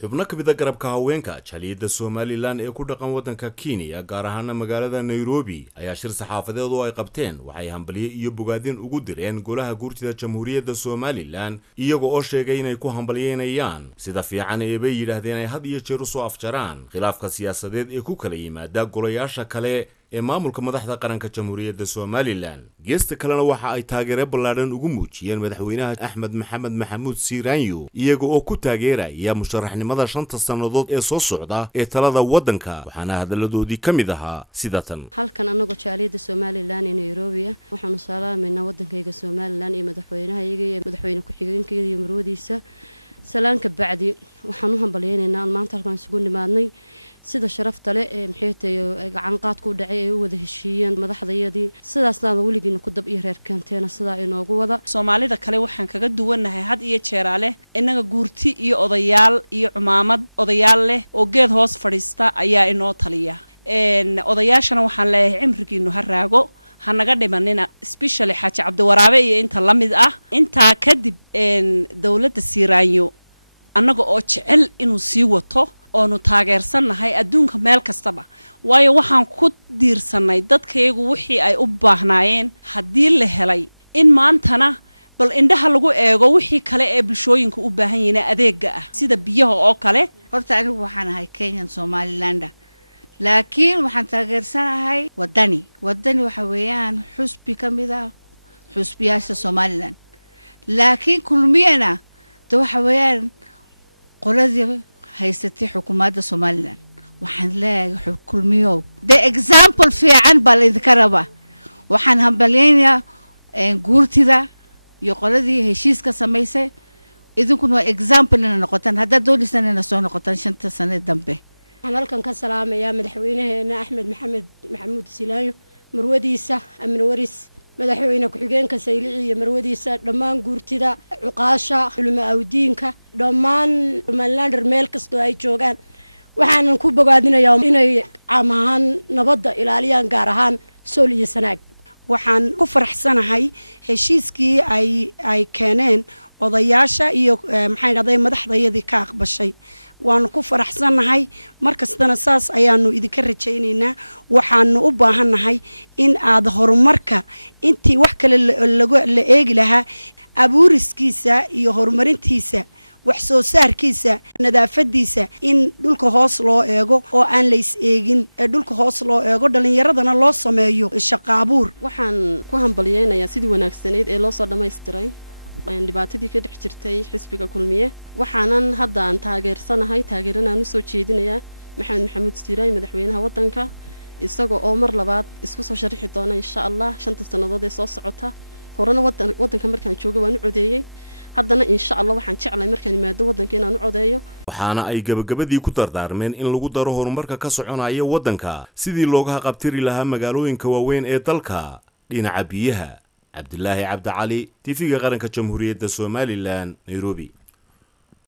xubno ka mid ah garabka haweenka Jaaliyadda Somaliland ee ku dhaqan wadanka Kenya gaar ahaan magaalada Nairobi ayaa shir saxaafadeed oo ay qabteen waxay hambaliye iyo bogaadin ugu direen golaha guurtida Jamhuuriyadda Somaliland iyagoo oo sheegay inay ku hambalyeynayaan sida fiican ee bay yiraahdeen ay had iyo jeer soo afjaraan khilaafka siyaasadeed ee ku kala yimaada golayaasha kale ee maamulka madaxda qaranka Jamhuuriyadda Somaliland. Geesta kalena waxa ay taageero ballaaran ugu muujiyeen madaxweynaha Axmed Maxamed Maxamuud Siiraanyo iyagoo oo ku taageeraya musharaxnimada 5 sanadood ee soo socda ee talada wadanka waxaana hadaladoodii kamid ahaa sida tan. halkan anagu Jaaliyadda Somaliland ee Nairobi waxaanu salaameynaa wadankayga Somaliland iyo madaxweynahayaga iyo madaxweyne ku-xigeenkayga iyo marwadiisa salaanka bacdi waxaanu hambalyeynaa maanta halkan isugu nimaadnay sida sharafta leh ee maxay gacan qaad ku dhacay ay u wada heshiiyeen madaxdayadii sidaasna waligiina ku dab iyo reer keenteena sida inoogu wada Soomaalida kale waxaan kaga duwanahay had iyo jeeraale inaga guurti iyo odayaal iyo cumaamad odayaal leh oo geed hoos fadhiista ayaa inoo taliya odayaashana waxaan leeyahay cimrigiinu ha raago hanaga dhimanina especially Xaaji Cabdiwaraabe iyo inta lamid ah inta kadib dawladda Siiraanyo anaga oo jecel inuu sii wato oonu taageersanahay adduunka meel kastaba waayo waxaan ku diirsanay dadkaygu wixii ay u baahnaayeen hadii la helay in maantana bal indhaha lagu eego wixii kale ee bulshooyinka u baahan yihiin adeega ah sida biyaha oo kale horta anigu waxaan ahay Kenyan Somaliland laakiin waxaan taageersanahay wadani waxa weeyaan xusbi kamid ah xusbiyaasha Somaliland laakiin kulmiyana waxa weeyaan qoladii haysatay xukuumadda Somaliland waxaan leeyahay kulmiyo the example fiican bal idinka raba waxaan hambalyeynaa guurtida iyo qoladii heshiiska sameysay idinkuna example ina noqotaan hadda doonaysan soo noqotaan 5 sano dambe waxaan halkan ka salaamayaa madaxweynaheena Axmed Maxamed Maxamuud Siiraanyo marwadiisa Amni Waris madaxweyne ku-xigeenka Saylici iyo marwadiisa dhammaan guurtida cuqaasha culimo awdiinka dhammaan Somaliland meel kasta ay joogaan waxaan ku bogaadinayaa inay caamahan nabadda ilaaliyaan gaar ahaan Sool iyo Sanaag waxaan ku faraxsanahay heshiiskii ay keeneen odayaasha iyo maxay dhahday madaxdayadii ka aqbashay waan ku faraxsanahay markastana saas ayaanu idinka rajaynaynaa waxaanu u baahanahay in aad horumarka intii wax kale la eegi lahaa abuuriskiisa iyo horumarintiisa wax soo saarkiisa nadaafadiisa in dhulka hoos loo eego oo aan la is eegin ee dhulka hoos loo eego dhalinyaradana loo sameeyo shaqo abuur waxaan ku hambalyeynayaa sidii wanaagsaneed ee loo soo dhameystiray dhibaatadii ka dhex jirtay xisbiga kulmiye waxaanan hadda aan taageeranaanu soo jeedinayaa Maxamed Maxamuud Siiraanyo madaxweynaha wadanka isagoo oo mar labaad isku soo sharixi doona insha Allah 5 sanadood ee soo socota horena wadanka markaan joogay waan u codeeyay haddana insha Allah waxaan jeclahay markaan imaado wadanka inaan u codeeyo waxaana ay gabagabadii ku dardaarmeen in lagu daro horumarka ka soconaya wadanka sidii looga qabtiri lahaa magaalooyinka waaweyn ee dalka dhinaca biyaha Abdullaahi Cabdi Cali TV qaranka Jamhuuriyadda Somaliland Nairobi.